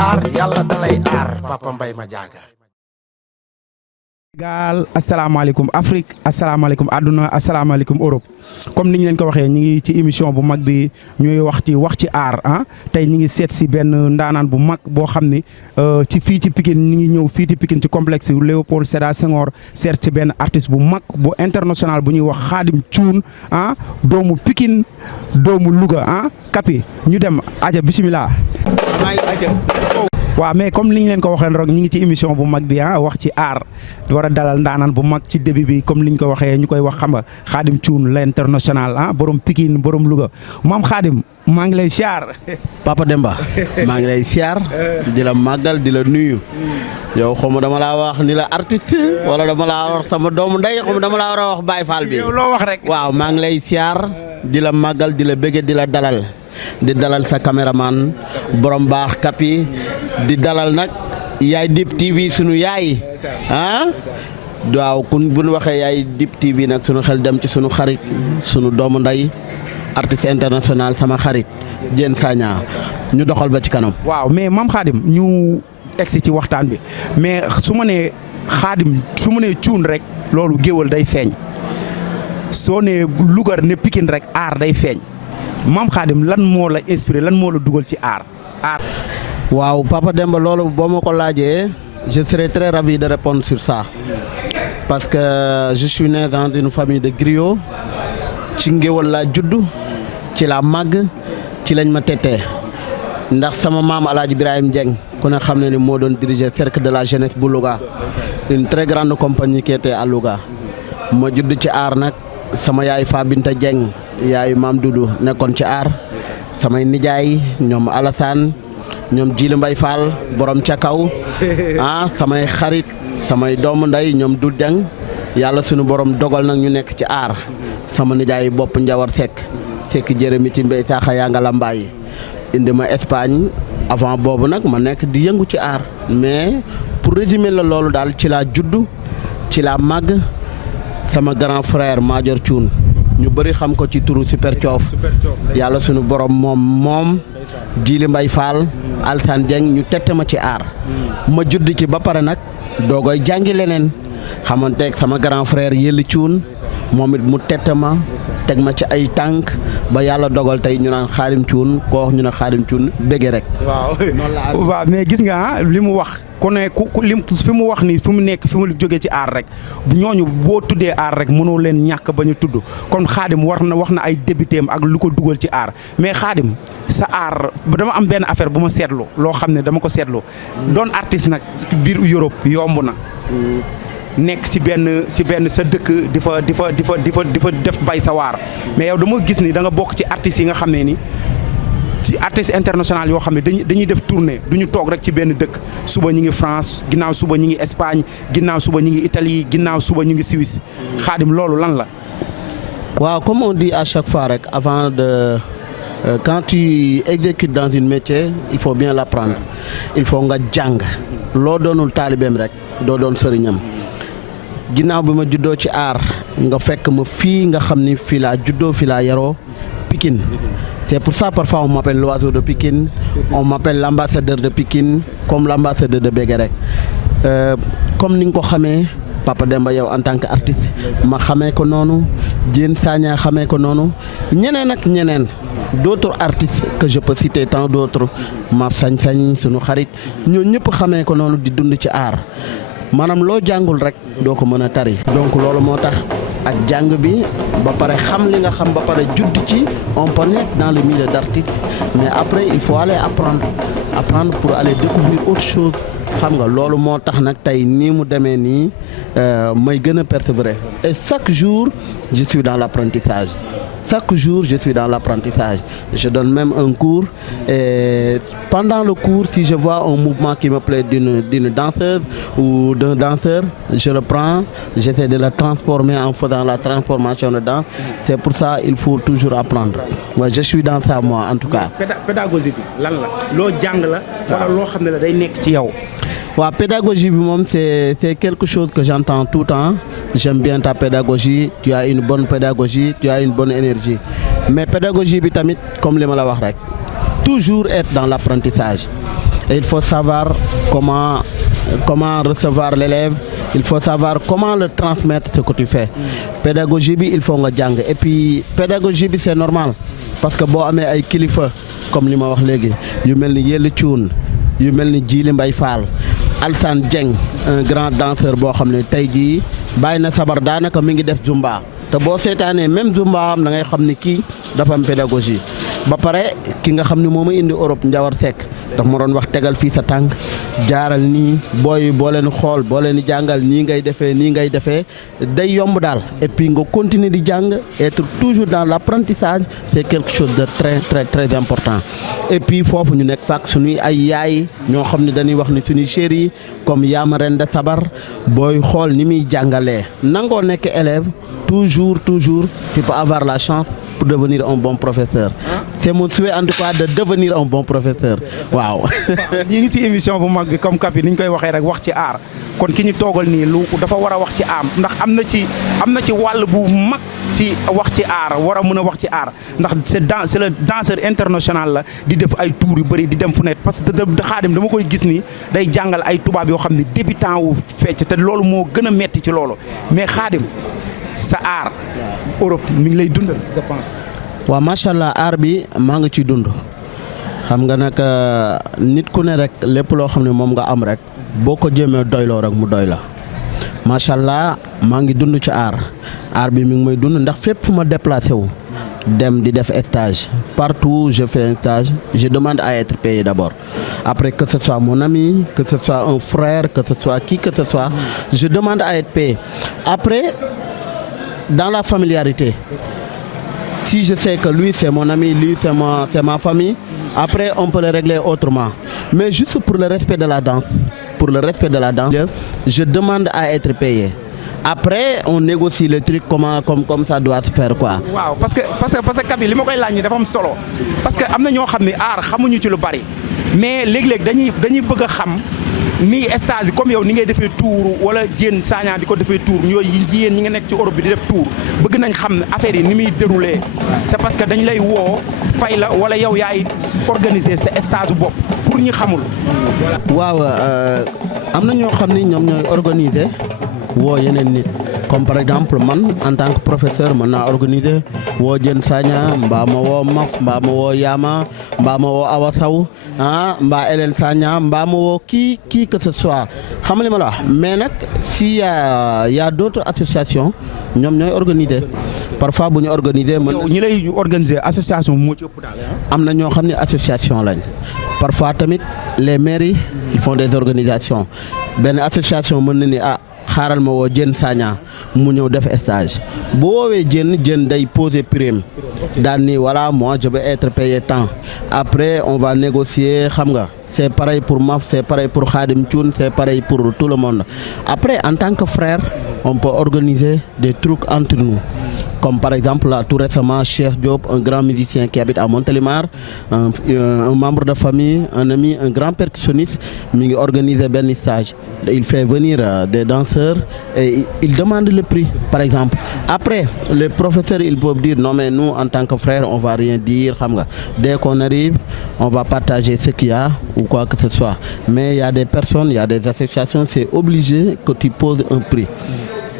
aar yàlla dalay aar Papa Mbaye Madiaga. gaal asalaamaaleykum Afrique asalaamaaleykum àdduna asalaamaaleykum Europe comme ni ñu leen ko waxee ñu ngi ci émission bu mag bi ñuy wax ci aar ah tey ñu ngi seet si benn ndaanaan bu mag boo xam ni fii ci Pikine ñu ngi ñëw fii ci Pikine ci complexe Léopold Sédar Senghor seet ci benn artiste bu mag bu international bu ñuy wax Khadim Thioune ah doomu Pikine doomu Louga ah Kapi ñu dem aja bisimilah. waaw mais comme li ñu leen ko waxee rek ñu ngi ci émission bu mag bi ah wax ci aar war a dalal ndaanaan bu mag ci début bi comme li ñu ko waxee ñu koy wax xam nga Khadim Thioune l'international ah borom Pikine borom Louga maam Khadim maa ngi lay siyaar. Papa Demba maa ngi lay siyaar di la màggal di la nuyu yow xaw ma dama laa wax ni la artiste wala dama laa wax sama doomu ndey xaw ma dama laa war a wax Baye Fall bi. yow loo wax rek. waaw maa ngi lay siyaar di la màggal di la bëgge di la dalal. di dalal sa caméraman borom baax Kapi di dalal nag yaay Dip TV sunu yaay ah waaw kun bu ñu waxee yaay Dip TV nag sunu xel dem ci sunu xarit sunu doomu nday artiste international sama xarit Diène Sagna ñu doxal ba ci kanam. waaw mais maam Khadim ñu egsi ci waxtaan bi mais su ma nee Khadim su ma nee Thioune rek loolu géwal day feeñ soo nee Louga ne Pikine rek aar day feeñ. maam Khadim lan moo la inspiré lan moo la dugal ci aar. waaw Papa Demba loolu boo ma ko laajee je serais très ravi de répondre sur ça parce que je suis né dans une famille de griots ci ngéwal laa juddu ci laa màgg ci lañ ma tettee ndax sama maam El Hadj Ibrahima Dieng ku ne xam ne ni moo doon diriger cercle de la jeunesse bu Louga une très grande compagnie qui était à Louga ma judd ci aar nag sama yaay Fa Binta Dieng yaayu maam Doudou nekkoon ci aar samay nijaay ñoom Alassane ñoom Djili Mbaye Fall borom ca kaw ah samay xarit samay doomu nday ñoom Doudou Dieng yàlla sunu borom dogal nag ñu nekk ci aar sama nijaay bopp Njawar Seck jërëmi ci mbéy saaxa yaa nga la mbaay indi ma Espagne avant boobu nag ma nekk di yëngu ci aar mais pour résumer la loolu daal ci laa juddu ci laa màgg sama grand frère Madior Thioune ñu bëri xam ko ci turu Super Thiof yàlla sunu borom moom Djili Mbaye Fall Alsane Dieng ñu tette ma ci aar ma judd ci ba pare nag doogoy jàngi leneen xamanteeg sama grand frère Yelli Thioune moom it mu tette ma teg ma ci ay tànk ba yàlla dogal tey ñu naan Khadim Thioune koo wax ñu ne Khadim Thioune bëgge rek. waaw mais gis nga li mu wax ku ne ku lim fi mu wax ni fi mu nekk fi mu jógee ci aar rek ñooñu boo tuddee aar rek mënoo leen ñàkk ba ñu tudd kon Khadim wax na ay débuté am ak lu ko dugal ci aar mais Khadim sa aar dama am benn affaire bu ma seetlu loo xam ne dama ko seetlu doon artiste nag biir Europe yomb na. nekk ci benn sa dëkk di fa def bay sa waar mais yow dama gis ni da nga bokk ci artistes yi nga xam ne ni ci artistes international yoo xam ne dañuy def tournée duñu toog rek ci benn dëkk suba ñu ngi France ginnaaw suba ñu ngi Espagne ginnaaw suba ñu ngi Italie ginnaaw suba ñu ngi Suisse Khadim loolu lan la. waaw comme on dit à chaque fois rek avant de quand tu exécutes dans un métier il faut bien l'apprendre il faut nga jàng loo doonul taalibeem rek doo doon sëriñam. ginnaaw bi ma juddoo ci aar nga fekk ma fii nga xam ni fii laa juddoo fii laa yaroo Pikine c'est pour ça parfois on m'appelle l'oiseau de Pikine on m'appelle l'ambassadeur de Pikine comme l'ambassadeur de Béguérek comme ni nga ko xamee Papa Demba yow en tant que artiste ma xamee ko noonu Diène Sagna xamee ko noonu ñeneen ak ñeneen d'autres artistes que je peux citer tant d'autres Maf Sañ-Sañ sunu xarit ñoo ñëpp xamee ko noonu di dund ci aar maanaam loo jàngul rek doo ko mën a tari donc loolu moo tax ak jàng bi ba pare xam li nga xam ba pare judd ci on peut naître dans le milieu d'artiste mais après il faut aller apprendre pour aller découvrir autre chose xam nga loolu moo tax nag tey nii mu demee nii may gën a persévérer et chaque jour je suis dans l'apprentissage. Chaque jour, je suis dans l'apprentissage. Je donne même un cours et pendant le cours, si je vois un mouvement qui me plaît d'une danseuse ou d'un danseur, je le prends, j'essaie de le transformer en faisant la transformation de danse. C'est pour ça qu'il faut toujours apprendre. Ouais, je suis dans ça, moi, en tout cas. Pédagogie bi lan la loo jàng la wala loo xam ne la day nekk ci yow. waaw pédagogie bi moom c'est quelque chose que j'entends tout le temps. J'aime bien ta pédagogie, tu as une bonne pédagogie, tu as une bonne énergie. Mais pédagogie bi tamit comme li ma la wax rek toujours être dans l'apprentissage. et il faut savoir comment recevoir l'élève, il faut savoir comment le transmettre ce que tu fais. Pédagogie bi il faut nga jàng et puis pédagogie bi c'est normal parce que boo amee ay kilifa comme li ma wax léegi yu mel ni Yelli Cuun yu mel ni Djili Mbaye Fall, Alsane Dieng un grand danseur boo xam ne tey jii bàyyi na sabar daanaka mi ngi def zumba te boo seetaanee même zumba am da ngay xam ni kii dafa am pédagogie ba pare ki nga xam ne moo ma indi Europe Njawar Seck daf ma doon wax tegal fii sa tànk jaaral nii booy boo leen xool boo leen jàngal nii ngay defee day yomb daal et puis nga continuer di jàng être toujours dans l'apprentissage c'est quelque chose de très très très important et puis foofu ñu nekk fak suñuy ay yaay ñoo xam ne dañuy wax ni suñuy chéri comme Yaama Renda Sabar booy xool ni muy jàngalee nangoo nekk élève toujours tu peux avoir la chance pour devenir un bon professeur. C'est mon souhait en tout cas de devenir un bon professeur waaw. ñi ngi ci émission bu mag bi comme Kapi ni ñu koy waxee rek wax ci aar kon ki ñu toogal nii lu dafa war a wax ci aam ndax am na ci wàll bu mag ci wax ci aar war a mën a wax ci aar ndax c'est le danseur international la di def ay tours yu bëri di dem fu nekk parce que Xaadim dama koy gis ni day jàngal ay tubaab yoo xam ne débutant wu fecc te loolu moo gën a metti ci loolu mais Xaadim sa aar Europe mi ngi lay dundal je pense. waaw macha allah aar bi maa ngi ciy dund xam nga nag nit ku ne rek lépp loo xam ne moom nga am rek boo ko jéemee doyloo rek mu doy la macha allah maa ngi dund ci aar bi mi ngi may dund ndax fépp ma déplacé wu dem di def stage partout je fais un stage je demande à être payé d'abord après que ce soit mon ami que ce soit un frère que ce soit qui que ce soit je demande à être payé après dans la familiarité. Si je sais que lui c'est mon ami, lui c'est ma famille, après on peut le régler autrement. Mais juste pour le respect de la danse, je demande à être payé. Après on négocie le truc comme ça doit se faire quoi. waaw parce que Kapi li ma koy laaj ni dafa am solo parce que am na ñoo xam ne aar xamuñu ci lu bari mais léeg-léeg dañuy bëgg a xam ni stage comme yow ni ngay defee tour wala Diène Sagna di ko defee tour ñooyu yéen ñi nga nekk ci Europe bi di def tour bëgg nañ xam affaire yi ni muy déroulé c'est parce que dañ lay woo fay la wala yow yaay organiser sa stage bopp pour ñi xamul. waaw am na ñoo xam ni ñoom ñooy organiser woo yeneen nit comme par exemple man en tant que professeur mën naa organiser woo Diène Sagna mbaa ma woo Maf mbaa ma woo Yaama mbaa ma woo Awa Sow mbaa Hélène Sagna mbaa ma woo qui que ce soit xam li ma la wax mais nag si y a d'autres associations ñoom ñooy organiser parfois bu ñu organiser ñi lay organiser association moo ci ëpp daal. am na ñoo xam ne association lañ parfois tamit les mairies ils font des organisations benn association mën na ni xaaral ma woo Diène Sagna mu ñëw def stage bu woowee Diène day poser prime daal ni voilà moi je vais être payé tant après on va négocier xam nga c'est pareil pour Maf c'est pareil pour Khadim Thioune c'est pareil pour tout le monde après en tant que frère on peut organiser des trucs entre nous. Comme par exemple là, tout récemment Cheikh Diop, un grand musicien qui habite à Montélimar, un membre de famille, un ami, un grand percussionniste, il organise un stage. Il fait venir des danseurs et il demande le prix, par exemple. Après, les professeurs ils peuvent dire non mais nous en tant que frères on va rien dire. Dès qu'on arrive, on va partager ce qu'il y a ou quoi que ce soit. Mais il y a des personnes, il y a des associations, c'est obligé que tu poses un prix.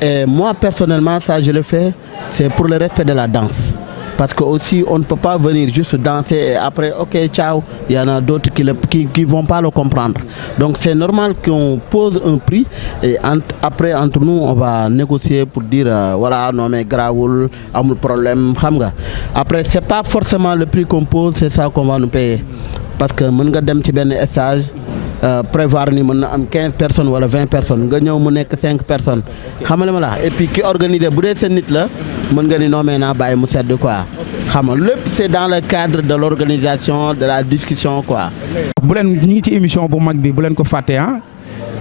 Et moi personnellement ça je le fais c'est pour le respect de la danse parce que aussi on ne peut pas venir juste danser et après ok ciao il y en a d'autres qui vont pas le comprendre donc c'est normal qu'on pose un prix et après entre nous on va négocier pour dire voilà non mais grawul amul problème xam nga après c'est pas forcément le prix qu'on pose c'est ça qu'on va nous payer parce que mën nga dem ci benn stage prévoir ni mën na am 15 personnes wala 20 personnes nga ñëw mu nekk 5 personnes xam nga ma la et puis ki organiser bu dee sa nit la mën nga ni non mais naa bàyyi mu sedd quoi xam nga lépp c'est dans le cadre de l'organisation de la discussion quoi. bu leen ñi ngi ci émission bu mag bi bu leen ko fàtte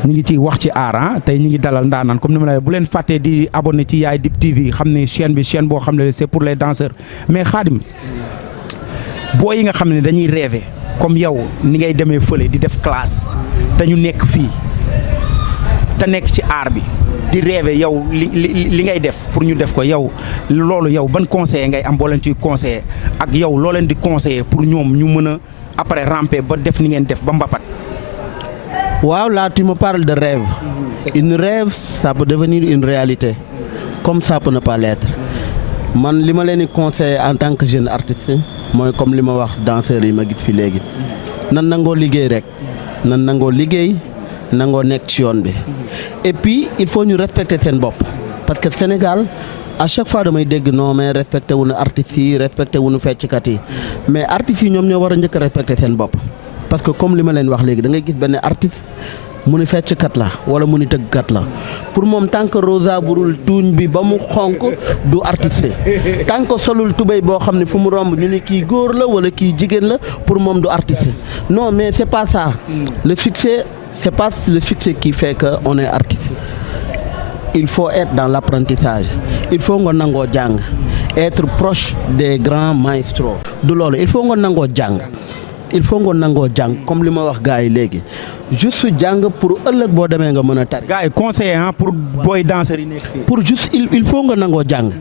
ñu ngi ci wax ci aar tey ñu ngi dalal ndaanaan comme ni ma la bu leen fàttee di abonné ci Yaay Dib TV xam ne chaîne boo xam ne c'est pour les danseurs mais Khadim boo yi nga xam ne dañuy rêver comme yow ni ngay demee fële di def classe te ñu nekk fii te nekk ci aar bi di rêver yow li ngay def pour ñu def ko yow loolu yow ban conseiller ngay am boo leen ciy conseiller ak yow loo leen di conseiller pour ñoom ñu mën a après ramper ba def ni ngeen def ba mbapat. waaw là tu me parles de rêve. Une rêve ça peut devenir une réalité comme ça peut ne pas l'être. Man li ma leen di conseiller en tant que jeune artiste mooy comme li ma wax danseurs yi ma gis fi léegi nan nangoo liggéey rek nan nangoo liggéey nangoo nekk ci yoon bi et puis il faut ñu respecter seen bopp parce que Sénégal à chaque fois damay dégg non mais respecté wuñu artistes yi respecté wuñu fecckat yi mais artistes yi ñoom ñoo war a njëkk a respecter seen bopp parce que comme li ma leen wax léegi da ngay gis benn artiste mu ni fecckat la wala mu ni tëggkat la pour moom tant que rosa burul tuuñ bi ba mu xonk du artiste tant que solul tubéy boo xam ne fu mu romb ñu ni kii góor la wala kii jigéen la pour moom du artiste non mais c'est pas ça le succès c'est pas le succès qui fait que on est artiste il faut être dans l'apprentissage il faut nga nangoo jàng être proche des grands maestros du loolu il faut nga nangoo jàng il faut nga nangoo jàng comme li ma wax gars yi léegi juste jàng pour ëllëg boo demee nga mën a tari. gars yi conseiller pour booy danseurs yi nekk fii. pour juste il faut nga nangoo jàng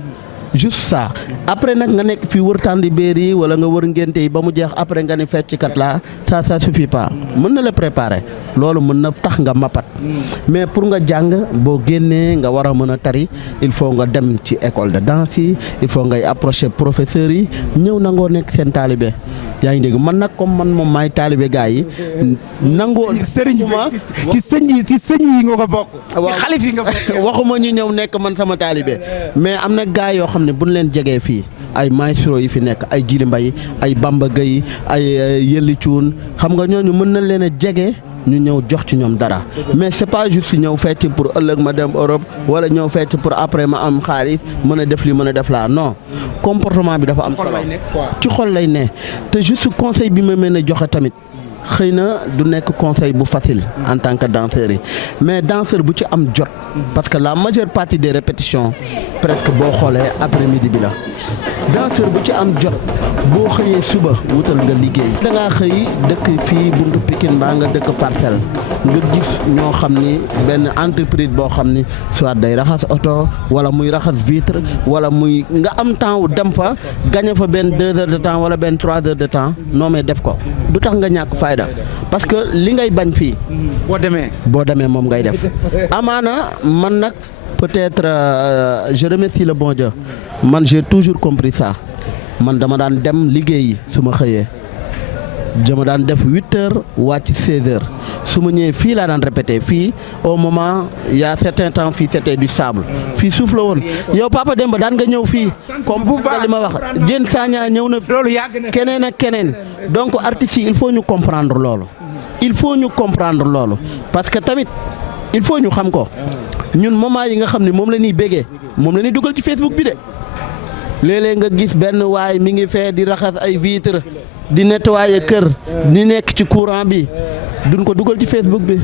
juste ça après nag nga nekk fii wër tàndi béer yi wala nga wër ngénte yi ba mu jeex après nga ni fecckat la ça suffit pas mën na la préparer loolu mën na tax nga mapat mais pour nga jàng boo génnee nga war a mën a tari il faut nga dem ci école de danse yi il faut ngay approcher professeurs yi ñëw nangoo nekk seen taalibe yaa ngi dégg man nag comme man moom maay taalibe gars yi nangoo sëriñ ci sëñ yi nga ko bokk ci xalif yi nga bokk waxuma ñu ñëw nekk man sama taalibe mais am na gars yoo xam ne buñ leen jegee fii ay maestro yi fi nekk ay Jili Mbay ay Bamba Gueye ay Yelli Cuun xam nga ñooñu mën na leen a jege ñu ñëw jox ci ñoom dara mais c'est pas juste ñëw fecc pour ëllëg ma dem Europe wala ñëw fecc pour après ma am xaalis mën a def li mën a def laa non comportement bi dafa am solo ci xol lay ne te juste conseil bi ma mën a joxe tamit xëy na du nekk conseil bu facile en tant que danseur yi mais danseur bu ci am jot parce que la majeure partie des répétitions presque boo xoolee après-midi bi la danseur bu ci am jot boo xëyee suba wutal nga liggéey da ngaa xëy dëkk fii buntu Pikine mbaa nga dëkk Parcelles nga gis ñoo xam ni benn entreprise boo xam ni soit day raxas oto wala muy raxas vitre wala muy nga am temps wu dem fa gagné fa benn 2 heures de temps wala benn 3 heures de temps non mais def ko du tax nga ñàkk fayda parce que li ngay bañ fii boo demee moom ngay def amaana man nag peut-être je remercie le bon Dieu man j'ai toujours compris ça man dama daan dem liggéeyi su ma xëyee dama daan def 8 heures wàcc 16 heures su ma ñëwee fii laa daan répété fii au moment il y a certain temps fii c'était du sable fii suuf la woon yow Papa Demba daan nga ñëw fii comme bu baax li ma wax Diène Sagna ñëw na loolu yàgg na keneen ak keneen donc artistes yi il faut ñu comprendre loolu il faut ñu comprendre loolu parce que tamit il faut ñu xam ko ñun moment yi nga xam ne moom la ñuy bégee moom la ñuy dugal ci Facebook bi de léeg-léeg nga gis benn waay mi ngi fee di raxas ay vitre di nettoyer kër di nekk ci courant bi duñ ko dugal ci Facebook bi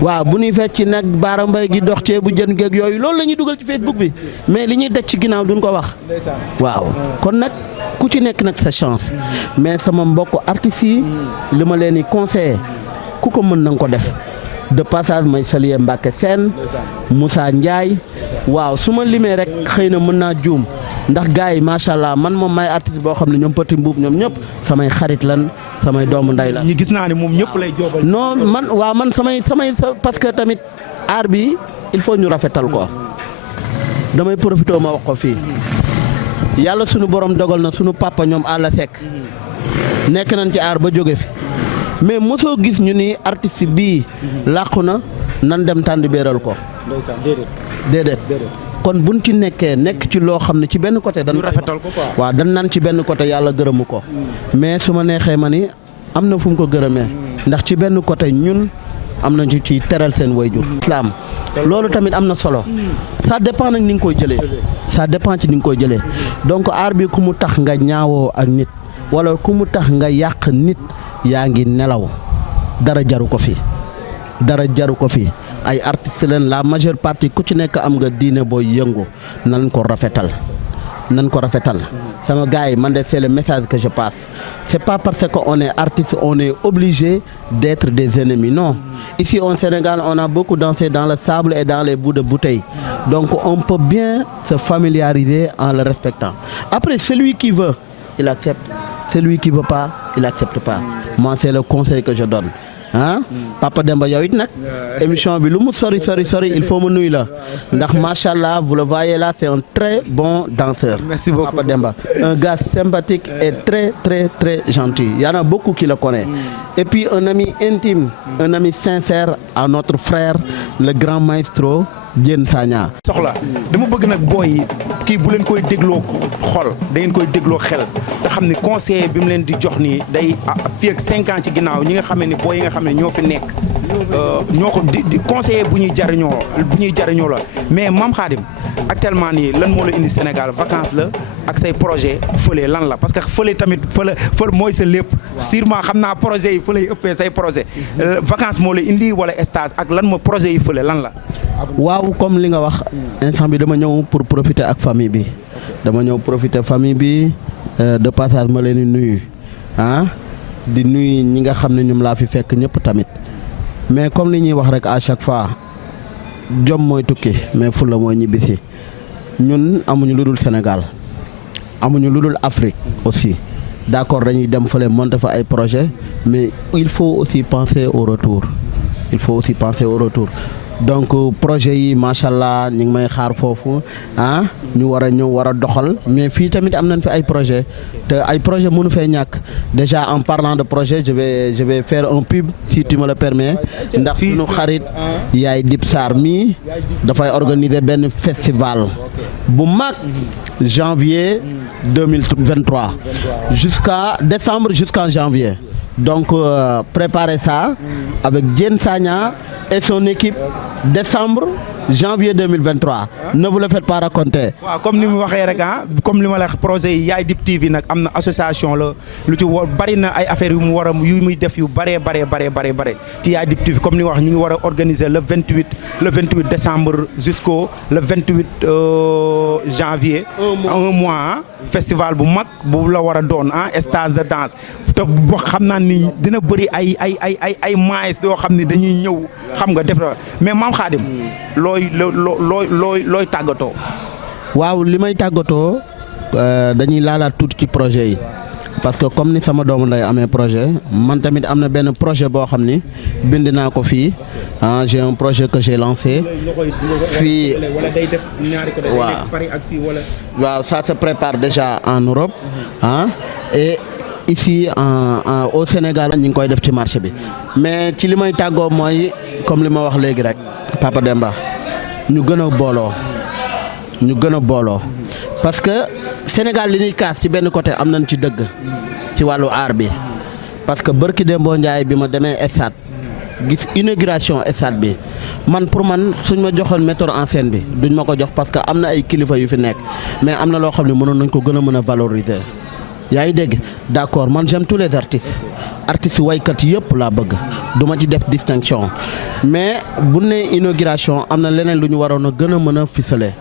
waaw bu ñuy fecc nag Baara Mbay gi dox ceebu jën geeg yooyu loolu la ñuy dugal ci Facebook bi mais li ñuy daj ci ginnaaw duñ ko wax waaw kon nag ku ci nekk nag sa chance mais sama mbokk artistes yi li ma leen di conseiller ku ko mën na nga ko def de passage may saluer Mbacke Sène Moussa Ndiaye waaw su ma limee rek xëy na mën naa juum ndax gars yi macha allah man moom may artiste boo xam ne ñoom Petit Mbuub ñoom ñëpp samay xarit lan samay doomu nday la. ñi gis naa ne moom ñëpp lay joobal. non man waaw man samay parce que tamit art bi il faut ñu rafetal ko damay profité ma wax ko fii yàlla sunu borom dogal na sunu papa ñoom àlla sekk nekk nañ ci art ba jóge fi mais mosoo gis ñu ni artiste bii làqu na nan dem tànn béeral ko. déedéet. kon buñ ci nekkee nekk ci loo xam ne ci benn côté dañ rafetal ko quoi. waaw dañ naan ci benn côté yàlla gërëmu ko mais su ma neexee ma ni am na fu mu ko gërëmee ndax ci benn côté ñun am nañu ci teral seen wayjur islam loolu tamit am na solo ça dépend nag ni nga koy jëlee ça dépend ci ni nga koy jëlee donc aar bi ku mu tax nga ñaawoo ak nit wala ku mu tax nga yàq nit yaa ngi nelaw dara jaru ko fi dara jaru ko fi ay artistes leen la majeure partie ku ci nekk am nga diine booy yëngu nan ko rafetal sama gars yi man de c'est le message que je passe c'est pas parce que on est artiste on est obligé d'être des ennemis non ici au Sénégal on a beaucoup dansé dans le sable et dans les bouts de bouteilles donc on peut bien se familiariser en le respectant après celui qui veut il accepte celui qui veut pas il accepte pas moi c'est le conseil que je donne ah Papa Demba yow it nag émission bi lu mu sori il faut ma nuyu la ndax macha allah vous le voyez là c'est un très bon danseur. Merci beaucoup Papa Demba, un gars sympathique et très gentil. Il y en a beaucoup qui le connaissent. Et puis un ami intime, un ami sincère à notre frère le grand maestro Diène Sagna. soxla dama bëgg nag booy kii bu leen koy dégloo xol da ngeen koy dégloo xel nga xam ne conseiller bi mu leen di jox nii day fii ak 5 ans ci ginnaaw ñi nga xam ne ni booy yi nga xam ne ñoo fi nekk ñoo ko di conseiller bu ñuy jariñoo la mais Mame Khadim actuellement nii lan moo la indi Sénégal vacances la ak say projet fële lan la parce que fële tamit fële mooy sa lépp sûrement xam naa projet yi fële yi ëppee say projet vacances moo la indi wala stage ak lan moo projet yi fële lan la. waaw comme li nga wax instant bi dama ñëw pour profiter ak famille bi de passage ma leen di nuyu di nuyu ñi nga xam ne ñoom laa fi fekk ñëpp tamit mais comme li ñuy wax rek à chaque fois jom mooy tukki mais fulla mooy ñibbisi ñun amuñu lu dul Sénégal amuñu lu dul Afrique aussi d'accord dañuy dem fële monter fa ay projet mais il faut aussi penser au retour donc projet yi macha allah ñu ngi may xaar foofu ñu war a ñëw war a doxal mais fii tamit am nañ fi ay projet te ay projet mënu fee ñàkk déjà en parlant de projet je vais faire un pub si tu me le permets ndax suñu xarit yaay Dip Sarr mi dafay organiser benn festival bu mag janvier 2023 jusqu'à décembre jusqu'en janvier donc préparez ça avec Diène Sagna et son équipe décembre janvier 2023 ne vous le faites pas raconter. waaw comme ni mu waxee rek comme li ma la projet yi yaay Dip TV nag am na association la lu ci bari na ay affaires yu mu war a yu muy def yu bare ci yaay Dip TV comme ni wax ñu ngi war a organiser le 28 décembre jusqu'au le 28 janvier. un mois festival bu mag bu la war a doon stage de danse te boo xam naa ni dina bëri ay maes yoo xam ne dañuy ñëw xam nga def mais Mame Khadim looy tàggatoo. waaw li may tàggatoo dañuy laalaat tuuti ci projet yi parce que comme ni sama doomu nday amee projet man tamit am na benn projet boo xam ni bind naa ko fii j'ai un projet que j'ai lancé fii waaw ça se prépare déjà en Europe et ici au Sénégal ñu ngi koy def ci marché bi mais ci li may tàggoo mooy comme li ma wax léegi rek Papa Demba ñu gën a booloo parce que Sénégal li ñuy kaas ci benn côté am nañ ci dëgg ci wàllu aar bi parce que bërki Dembo Ndiaye bi ma demee stade gis inauguration stade bi pour man suñ ma joxoon metteur en scène bi duñ ma ko jox parce que am na ay kilifa yu fi nekk mais am na loo xam ne mënoon nañ ko gën a mën a valoriser yaa ngi dégg d'accord man j'aime tous les artistes waykat yëpp laa bëgg du ma ci def distinction mais bu ne inauguration am na leneen lu ñu waroon a gën a mën a ficeler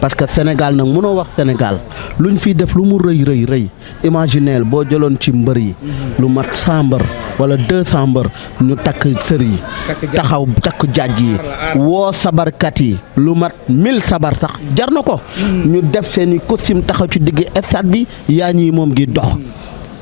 parce que Sénégal nag mënoo wax Sénégal lu ñu fiy def lu mu rëy imagineel boo jëloon ci mbër yi lu mat 100 mbër wala 200 mbër ñu takk sër yi taxaw takk jaaj yi woo sabarkat yi lu mat 1000 sabar sax jar na ko ñu def seeni costume taxaw ci digg stade bi yaa ñi moom gi dox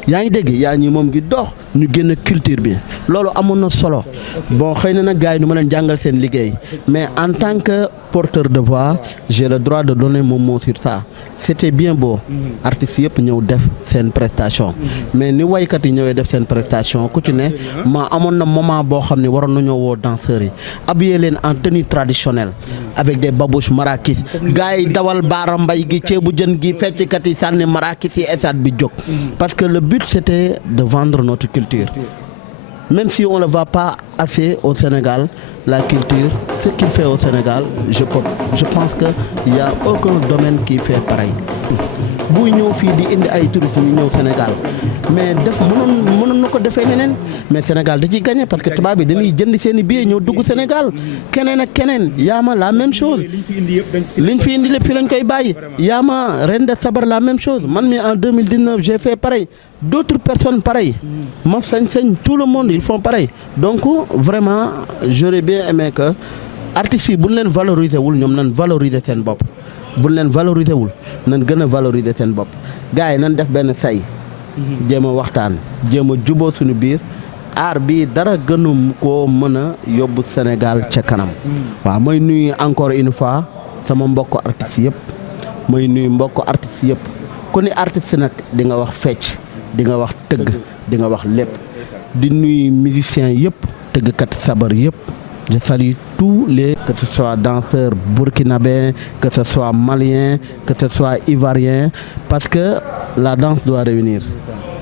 yaa ngi dégg yaa ñi moom gi dox ñu génn culture bi loolu amoon na solo bon xëy na nag gars yi ñu mën a jàngal seen liggéey mais en tant que porteur de voix j'ai le droit de donner mon mot sur ça c'était bien beau artistes yëpp ñëw def seen prestation mais ni waykat yi ñëwee def seen prestation ku ci ne ma amoon na moment boo xam ne waroon nañoo woo danseurs yi habillé leen en tenue traditionnelle avec des babouches marakis gars yi dawal baara mbay gi ceebu jën gi fecckat yi sànni marakis yi stade bi jóg parce que le but c'était de vendre notre culture. Même si on ne le voit pas assez au Sénégal, la culture, ce qu'il fait au Sénégal, je pense qu'il n'y a aucun domaine qui fait pareil. buy ñëw fii di indi ay touristes ñu ñëw Sénégal mais mënoon na ko defee neneen mais Sénégal da ciy gagné parce que tubaab bi dañuy jënd seen i billets ñëw dugg Sénégal keneen ak keneen yaama la même chose liñ fi indi lépp fii lañ koy bàyyi yaama ren de sabar la même chose man mi en 2019 j'ai fait pareil d'autres personnes pareil ma sañ tout le monde ils font pareil donc vraiment j'aurais bien aimé que artistes yi bu ñu leen valoriser wul ñoom nañ valoriser seen bopp bu leen valoriser wul nañ gën a valoriser seen bopp gars yi nañ def benn say jéem a waxtaan jéem a juboo suñu biir aar bi dara gënum koo mën a yóbbu Sénégal ca kanam waaw may nuyu encore une fois sama mbokk artistes yëpp may nuyu mbokk artistes yëpp ku ni artiste nag di nga wax fecc di nga wax tëgg di nga wax lépp di nuyu musiciens yëpp tëggkat sabar yëpp je salue tous les que ce soit danseurs burkinabés que ce soit maliens que ce soit ivoiriens parce que la danse doit réunir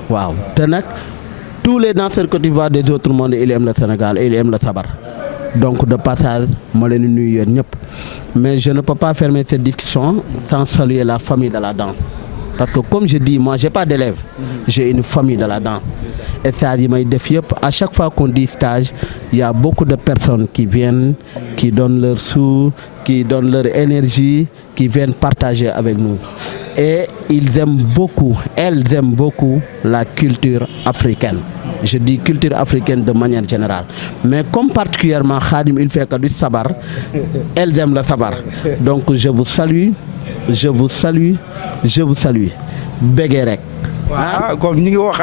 waaw te nag tous les danseurs que tu vois des autres mondes ils aiment le Sénégal et ils aiment le sabar donc de passage ma leen di nuyu yéen ñëpp mais je ne peux pas fermer cette discussion sans saluer la famille de la danse parce que comme je dis moi j'ai pas d'élèves j'ai une famille de la danse et stage yi may def yëpp à chaque fois qu'on dit stage il y a beaucoup de personnes qui viennent qui donnent leur sous qui donnent leur énergie qui viennent partager avec nous et ils aiment beaucoup elles aiment beaucoup la culture africaine je dis culture africaine de manière générale mais comme particulièrement Khadim il fait que du sabar elles aiment le sabar donc je vous salue béggee rek waaw comme ñi ngi wax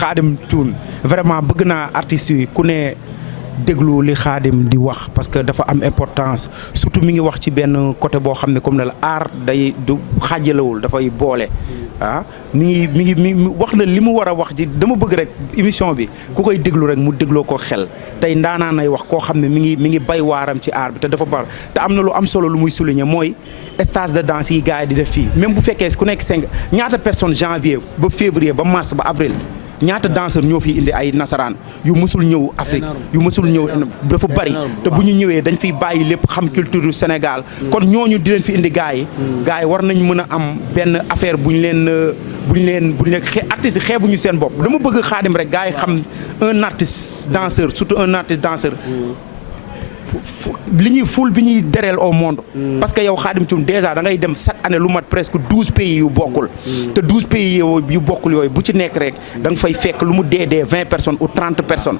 Khadim Thioune vraiment bëgg naa artistes yi ku ne déglu li Khadim di wax parce que dafa am importance surtout mi ngi wax ci benn côté boo xam ne comme ne la art day du xaajalewul dafay boole mi ngi wax na li mu war a wax ji dama bëgg rek émission bi ku koy déglu rek mu dégloo ko xel tey ndaanaan ay wax koo xam ne mi ngi bay waaram ci art bi te dafa bar te am na lu am solo lu muy souligner mooy stage de danse yi gars yi di def fii même bu fekkee ku nekk ñaata personne janvier ba février ba mars ba avril ñaata danseur ñoo fi indi ay nasaraan yu mësul ñëw Afrique yu mësul ñëw dafa bari te bu ñu ñëwee dañ fiy bàyyi lépp xam culture du Sénégal kon ñooñu di leen fi indi gars yi war nañ mën a am benn affaire bu ñu leen artiste yi xeebuñu seen bopp dama bëgg Khadim rek gars yi xam un artiste danseur surtout un artiste danseur li ñuy ful bi ñuy dereel au monde parce que yow Khadim Thioune déjà da ngay dem chaque année lu mat presque 12 pays yu bokkul te 12 pays yu bokkul yooyu bu ci nekk rek da nga fay fekk lu mu dee 20 personnes ou 30 personnes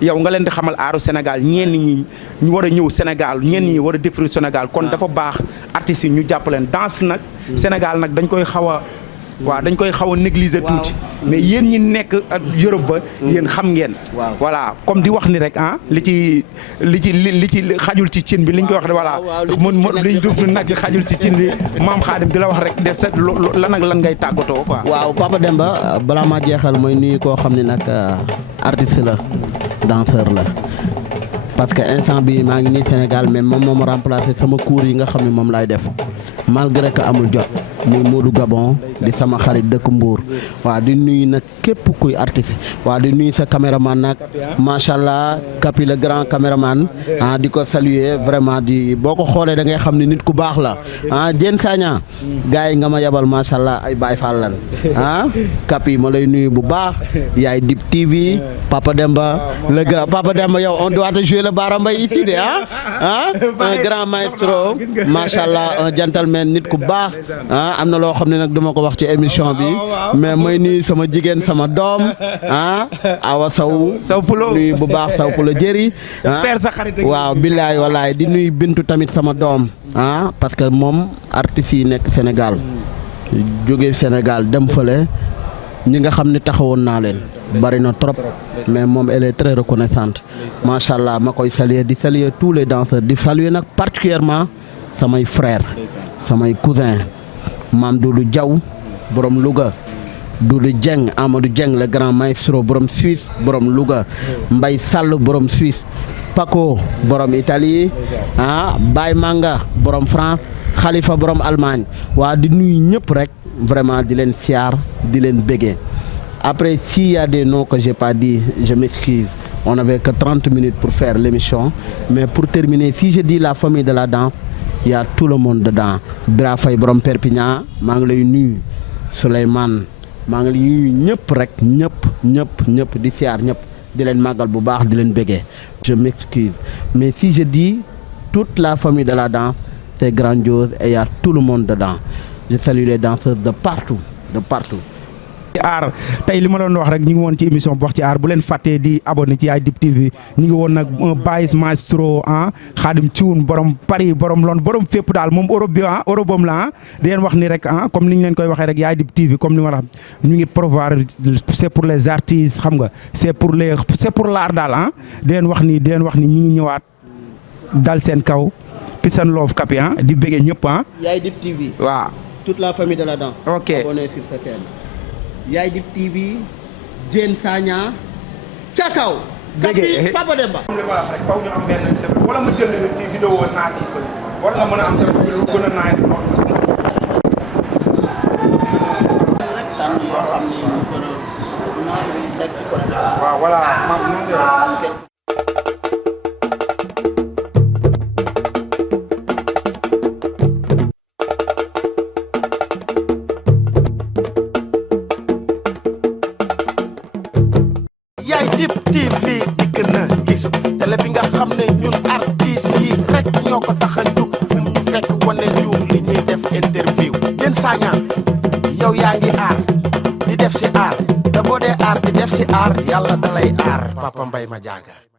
yow nga leen di xamal aaru Sénégal ñenn ñi ñu war a ñëw Sénégal ñenn ñi war a découvrir Sénégal kon dafa baax artistes yi ñu jàpp leen danse nag Sénégal nag dañ koy xaw a négliger tuuti mais yéen ñi nekk Europe ba yéen xam ngeen voilà comme di wax ni rek li ci xajul ci cin bi liñ koy wax de voilà liñ duf nag xajul ci cin bi maam Khadim di la wax rek def sa lan ak lan ngay tàggatoo quoi waaw Papa Demba balaa maa jeexal mooy nuyu koo xam ne nag artiste la danseur la parce que instant bi maa ngi nii Sénégal mais moom moo ma remplacé sama cours yi nga xam ne moom laay def malgré que amul jot muy Modou Gabon di sama xarit dëkk Mbour waaw di nuyu nag képp kuy artiste waaw di nuyu sa caméraman nag macha allah Kapi le grand caméraman di ko saluer vraiment di boo ko xoolee da ngay xam ne nit ku baax la Diène Sagna gars yi nga ma yabal macha allah ay Baye Fall lan Kapi ma lay nuyu bu baax yaay Dip TV Papa Demba le grand Papa Demba yow on doit te jouer le Barambay ici de un grand maestro macha allah un gentleman nit ku baax am na loo xam ne nag duma ko wax ci émission bi mais may nuyu sama jigéen sama doom Awa Sow nuyu bu baax Sow Pulo jëri waaw billaay wallaay di nuyu Bintu tamit sama doom parce que moom artistes yi nekk Sénégal jóge Sénégal dem fële ñi nga xam ne taxawoon naa leen bari na trop mais moom elle est très reconnaissante macha allah ma koy saluer di saluer tous les danseurs di saluer nag particulièrement samay frères samay cousins Mame Doudou Diaw borom Louga Doudou Dieng Amadou Dieng le grand maestro borom Suisse borom Louga Mbaye Sall borom Suisse Paco borom Italie Baye Manga borom France Khalifa borom Allemagne waa di nuyu ñëpp rek vraiment di leen siyaar di leen béggee après s'il y a des noms que j'ai pas dit je m'excuse on n'avait que 30 minutes pour faire l'émission mais pour terminer si je dis la famille de la danse il y a tout le monde dedans Bira Faye borom Perpignan maa ngi lay nuyu Souleymane maa ngi lay nuyu ñëpp rek ñëpp di siyaar ñëpp di leen màggal bu baax di leen béggee je m'excuse mais si je dis toute la famille de la danse c'est grandiose et il y a tout le monde dedans je salue les danseuses de partout aar tey li ma doon wax rek ñu ngi woon ci émission bu wax ci aar bu leen fàttee di abonné ci Yaay Dib TV ñu ngi woon nag Baye Maestro Khadim Thioune borom Paris borom Londres borom fépp daal moom Europe bi Europe bam la di leen wax ni rek comme ni ñu leen koy waxee rek Yaay Dib TV comme ni ma la wax ñu ngi promouvoir c'est pour les artistes xam nga c'est pour l'art daal di leen wax ni ñu ngi ñëwaat dal seen kaw peace and love kapi di bëggee ñëpp Yaay Dib TV. waaw toute la famille de la danse. ok abonné sur sa chaîne. Yaay Dib TV Diène Sagna ca kaw. Dégg Papa Demba. comme li ma la wax rek faw ñu am benn wala mu jël leen ci vidéo naas yi war nga mën a am tamit lu gën a naaj si moom. rek tànn yoo xam ni ñu gën a teg ci connexion. waaw voilà maam noonu Yaay Dib TV dikk na gis télé bi nga xam ne ñun artistes yi rek ñoo ko tax a jug fu mu fekk wane ñu li ñuy def interview. Diène Sagna yow yaa ngi aar di def si aar te boo dee aar di def si aar yàlla da lay aar Papa Mbaye Madiaga.